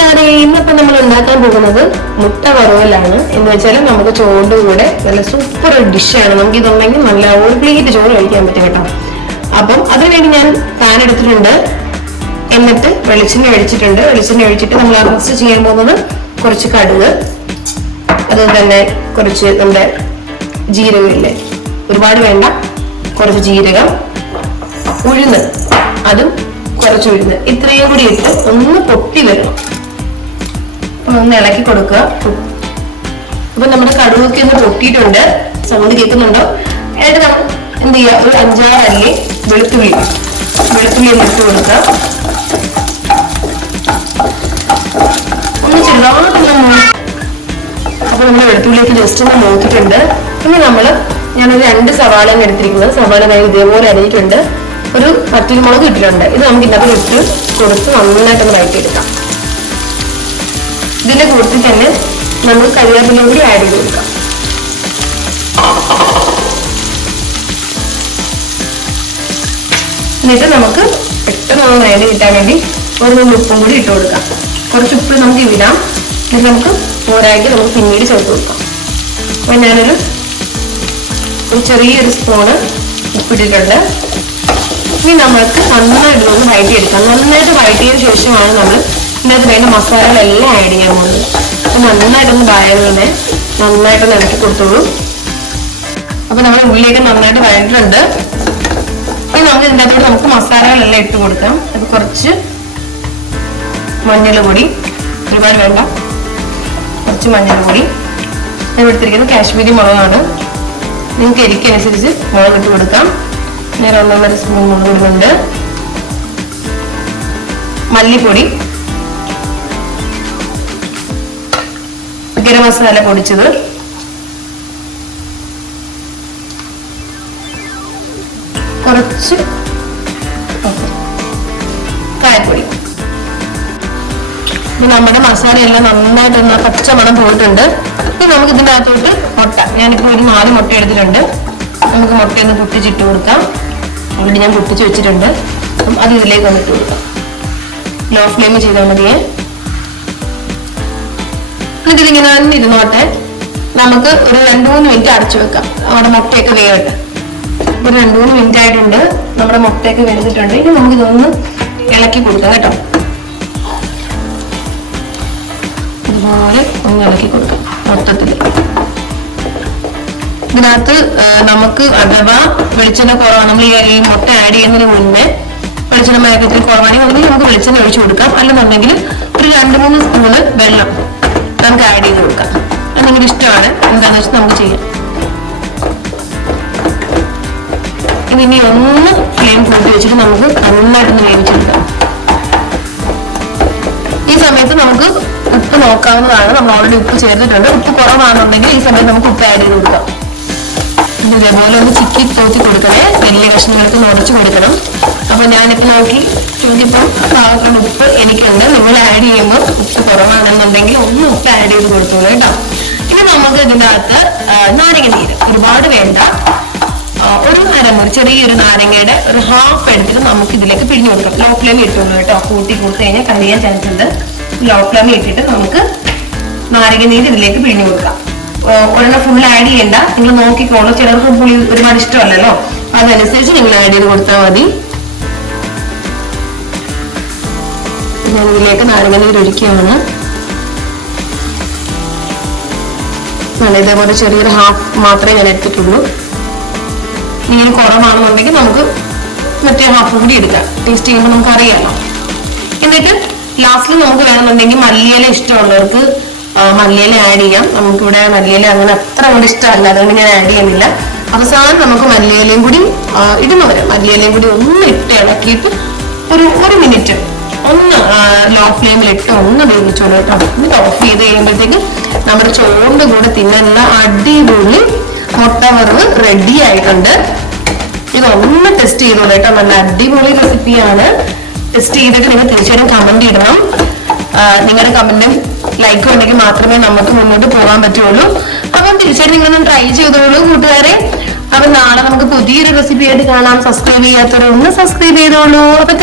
കൂട്ടുകാരെ, ഇന്നിപ്പോ നമ്മൾ ഉണ്ടാക്കാൻ പോകുന്നത് മുട്ട വറുവലാണ്. എന്ന് വെച്ചാൽ നമുക്ക് ചോറിന്റെ കൂടെ നല്ല സൂപ്പർ ഡിഷാണ്. നമുക്ക് ഇതുണ്ടെങ്കിൽ നല്ല ഒരു പ്ലേറ്റ് ചോറ് കഴിക്കാൻ പറ്റും കേട്ടോ. അപ്പം അതിനുവേണ്ടി ഞാൻ പാൻ എടുത്തിട്ടുണ്ട്. എന്നിട്ട് വെളിച്ചെണ്ണ ഒഴിച്ചിട്ടുണ്ട്. വെളിച്ചെണ്ണ ഒഴിച്ചിട്ട് നമ്മൾ ഫസ്റ്റ് ചെയ്യാൻ പോകുന്നത് കുറച്ച് കടുക്, അതുപോലെ തന്നെ കുറച്ച് നമ്മുടെ ജീരകമില്ലേ, ഒരുപാട് വേണ്ട, കുറച്ച് ജീരകം, ഉഴുന്ന്, അതും കുറച്ച് ഉഴുന്ന്, ഇത്രയും കൂടി ഇട്ട് ഒന്ന് പൊട്ടി വരണം. ഒന്ന് ഇളക്കി കൊടുക്കുക. അപ്പൊ നമ്മുടെ കടുകൊക്കെ ഒന്ന് പൊട്ടിയിട്ടുണ്ട്. സൗണ്ട് കേൾക്കുന്നുണ്ടോ? എന്നിട്ട് നമ്മൾ എന്ത് ചെയ്യുക, ഒരു 5-6 അല്ലി വെളുത്തുള്ളി ഒന്ന് ഇട്ട് കൊടുക്കുക. ഒന്ന് ചെറുതായിട്ടൊന്ന്. അപ്പൊ നമ്മൾ വെളുത്തുള്ളിയൊക്കെ ജസ്റ്റ് ഒന്ന് നോക്കിയിട്ടുണ്ട്. പിന്നെ ഞാനൊരു 2 സവാളയും എടുത്തിരിക്കുന്നത്. സവാള ഇതേപോലെ അരിഞ്ഞിട്ടുണ്ട്. ഒരു പച്ചമുളക് ഇട്ടിട്ടുണ്ട്. ഇത് നമുക്ക് ഇതിനകത്ത് ഇട്ട് കൊടുത്ത് നന്നായിട്ടൊന്ന് വഴറ്റിയെടുക്കാം. ഇതിന്റെ കൂട്ടത്തിൽ തന്നെ നമ്മൾ കറിവേപ്പിലയും കൂടി ആഡ് ചെയ്ത് കൊടുക്കാം. എന്നിട്ട് നമുക്ക് പെട്ടെന്ന് ഒന്ന് വഴറ്റി കിട്ടാൻ വേണ്ടി ഒരു ഉപ്പും കൂടി ഇട്ട് കൊടുക്കാം. കുറച്ച് ഉപ്പ് നമുക്ക് ഇടാം. ഇത് നമുക്ക് പോരായിട്ട് നമുക്ക് പിന്നീട് ചേർത്ത് കൊടുക്കാം. അപ്പൊ ഞാനൊരു ചെറിയൊരു സ്പൂണ് ഉപ്പിട്ടിട്ടുണ്ട്. ഇനി നമ്മൾക്ക് നന്നായിട്ട് ഒന്ന് വഴറ്റിയെടുക്കാം. നന്നായിട്ട് വഴറ്റിയതിനു ശേഷമാണ് നമ്മൾ ഇതിനകത്ത് വേണ്ട മസാലകളെല്ലാം ആഡ് ചെയ്യാൻ പോകുന്നത്. അപ്പൊ നന്നായിട്ടൊന്ന് വഴറുന്നേ, നന്നായിട്ടൊന്ന് ഇളക്കി കൊടുത്തോളൂ. അപ്പൊ നമ്മുടെ ഉള്ളിലേക്ക് നന്നായിട്ട് വഴറ്റിട്ടുണ്ട്. ഇനി നമുക്ക് ഇതിനകത്തോട് നമുക്ക് മസാലകളെല്ലാം ഇട്ട് കൊടുക്കാം. അത് കുറച്ച് മഞ്ഞൾ പൊടി, ഒരുപാട് വേണ്ട, കുറച്ച് മഞ്ഞൾ പൊടി. ഞാൻ എടുത്തിരിക്കുന്നത് കാശ്മീരി മുളകാണ്. നിങ്ങൾക്ക് എരിക്കനുസരിച്ച് മുളക് ഇട്ട് കൊടുക്കാം. ഞാൻ 1.5 സ്പൂൺ മുളക് ഇടുന്നുണ്ട്. മല്ലിപ്പൊടി, ഗരം മസാല പൊടിച്ചത്, കുറച്ച് കായപ്പൊടി. നമ്മുടെ മസാലയെല്ലാം നന്നായിട്ടൊന്ന് പച്ചമണം പോയിട്ടുണ്ട്. ഇനി നമുക്ക് ഇതിൻ്റെ അകത്തോട്ട് മുട്ട, ഞാനിപ്പോൾ ഒരു 4 മുട്ട എടുത്തിട്ടുണ്ട്. നമുക്ക് മുട്ടയൊന്ന് പൊട്ടിച്ചിട്ട് കൊടുക്കാം. ഇവിടെ ഞാൻ പൊട്ടിച്ച് വെച്ചിട്ടുണ്ട്. അപ്പം അത് ഇതിലേക്ക് വന്നിട്ട് കൊടുക്കാം. ലോ ഫ്ലെയിം ചെയ്താൽ മതിയേ. എന്നിട്ട് ഇതിങ്ങനെ തന്നെ ഇരുന്നോട്ടെ. നമുക്ക് ഒരു 2-3 മിനിറ്റ് അടച്ചു വെക്കാം. നമ്മുടെ മുട്ടയൊക്കെ വേകട്ടെ. ഒരു 2-3 മിനിറ്റ് ആയിട്ടുണ്ട്. നമ്മുടെ മുട്ടയൊക്കെ വെന്തിട്ടുണ്ട്. ഇനി നമുക്ക് ഇതൊന്ന് ഇളക്കി കൊടുക്കാം കേട്ടോ. ഇതുപോലെ ഒന്ന് ഇളക്കി കൊടുക്കാം മൊത്തത്തിൽ. ഇതിനകത്ത് നമുക്ക് അഥവാ വെളിച്ചെണ്ണ കുറവാണ്, നമ്മൾ ഈ മുട്ട ആഡ് ചെയ്യുന്നതിന് മുന്നേ വെളിച്ചെണ്ണ മയക്കത്തിൽ കുറവാണെങ്കിൽ നമുക്ക് വെളിച്ചെണ്ണ ഒഴിച്ചു കൊടുക്കാം. അല്ലെന്നുണ്ടെങ്കിൽ ഒരു 2-3 സ്പൂണ് വെള്ളം നമുക്ക് ആഡ് ചെയ്ത് കൊടുക്കാം. അതെങ്കിലും ഇഷ്ടമാണ്, എന്താണെന്ന് വെച്ചാൽ നമുക്ക് ചെയ്യാം. ഇനി ഒന്ന് ഫ്ലെയിം കൂട്ടി വെച്ചിട്ട് നമുക്ക് നന്നായിട്ടൊന്ന് വേവിച്ചെടുക്കാം. ഈ സമയത്ത് നമുക്ക് ഉപ്പ് നോക്കാവുന്നതാണ്. നമ്മൾ ഓൾറെഡി ഉപ്പ് ചേർത്തിട്ടുണ്ട്. ഉപ്പ് കുറവാണെന്നുണ്ടെങ്കിൽ ഈ സമയത്ത് നമുക്ക് ഉപ്പ് ആഡ് ചെയ്ത് കൊടുക്കാം. ഇതേപോലെ ഒന്ന് ചിക്കി തോത്തി കൊടുക്കണേ. വലിയ കഷ്ണങ്ങൾക്ക് നുറച്ച് കൊടുക്കണം. അപ്പൊ ഞാനിപ്പോൾ ചോദിച്ചപ്പോൾ പാകത്തിന് ഉപ്പ് എനിക്കുണ്ട്. നിങ്ങൾ ആഡ് ചെയ്യുമ്പോൾ ഉപ്പ് കുറവാണെന്നുണ്ടെങ്കിൽ ഒന്ന് ഉപ്പ് ആഡ് ചെയ്ത് കൊടുത്തോളൂ കേട്ടോ. ഇനി നമുക്ക് ഇതിൻ്റെ അകത്ത് നാരങ്ങ നീര്, ഒരുപാട് വേണ്ട, ഒരു അരമുറി, ചെറിയൊരു നാരങ്ങയുടെ ഒരു ഹാഫ് എടുത്തിട്ട് നമുക്ക് ഇതിലേക്ക് പിഴിഞ്ഞു കൊടുക്കാം. ലോ ഫ്ലെയിമിൽ ഇട്ടുള്ളൂ കേട്ടോ. കൂട്ടി കഴിഞ്ഞാൽ കരിയാൻ ചാൻസ് ഉണ്ട്. ലോ ഫ്ലെയിമിൽ ഇട്ടിട്ട് നമുക്ക് നാരങ്ങ നീര് ഇതിലേക്ക് പിഴിഞ്ഞു കൊടുക്കാം. ഒരെണ്ണം ഫുൾ ആഡ് ചെയ്യണ്ട, നിങ്ങൾ നോക്കിക്കോളൂ. ചിലർക്ക് പുളി ഒരുപാട് ഇഷ്ടമല്ലല്ലോ, അതനുസരിച്ച് നിങ്ങൾ ആഡ് ചെയ്ത് കൊടുത്താൽ മതി. ഞാൻ ഇതിലേക്ക് നാരങ്ങ നീര് ഒഴിക്കുകയാണ്. ഇതേപോലെ ചെറിയൊരു ഹാഫ് മാത്രമേ ഞാൻ എടുത്തിട്ടുള്ളൂ. ഇങ്ങനെ കുറവാണെന്നുണ്ടെങ്കിൽ നമുക്ക് മറ്റേ ഹാഫ് കൂടി എടുക്കാം. ടേസ്റ്റ് ചെയ്യുമ്പോൾ നമുക്ക് അറിയാമല്ലോ. എന്നിട്ട് ലാസ്റ്റിൽ നമുക്ക് വേണമെന്നുണ്ടെങ്കിൽ മല്ലിയില ഇഷ്ടമുള്ളവർക്ക് മല്ലിയില ആഡ് ചെയ്യാം. നമുക്കിവിടെ മല്ലിയില അങ്ങനെ അത്ര കൊണ്ട് ഇഷ്ടമല്ല, അതുകൊണ്ട് ഞാൻ ആഡ് ചെയ്യുന്നില്ല. അവസാനം നമുക്ക് മല്ലിയിലയും കൂടി ഇടുന്നവരെ മല്ലിയിലയും കൂടി ഒന്ന് ഇട്ട് ഇളക്കിയിട്ട് ഒരു മിനിറ്റ് ഒന്ന് ലോ ഫ്ലെയിമിലിട്ട് ഒന്ന് വേവിച്ചോളൂ കേട്ടോ. എന്നിട്ട് ഓഫ് ചെയ്ത് കഴിയുമ്പോഴത്തേക്ക് നമ്മുടെ ചോറിന്റെ കൂടെ തിന്നാനുള്ള അടിപൊളി മുട്ട വറവ് റെഡി ആയിട്ടുണ്ട്. ഇതൊന്ന് ടെസ്റ്റ് ചെയ്തോളൂ കേട്ടോ. നല്ല അടിപൊളി റെസിപ്പിയാണ്. ടെസ്റ്റ് ചെയ്തിട്ട് നിങ്ങൾ തീർച്ചയായിട്ടും കമന്റ് ഇടണം. നിങ്ങളുടെ കമന്റും ലൈക്കും ഉണ്ടെങ്കിൽ മാത്രമേ നമുക്ക് മുന്നോട്ട് പോകാൻ പറ്റുള്ളൂ. അപ്പം തീർച്ചയായിട്ടും നിങ്ങളൊന്ന് ട്രൈ ചെയ്തോളൂ കൂട്ടുകാരെ. അപ്പൊ നാളെ നമുക്ക് പുതിയൊരു റെസിപ്പി ആയിട്ട് കാണാം. സബ്സ്ക്രൈബ് ചെയ്യാത്തവരൊന്ന് സബ്സ്ക്രൈബ് ചെയ്തോളൂ. അപ്പൊ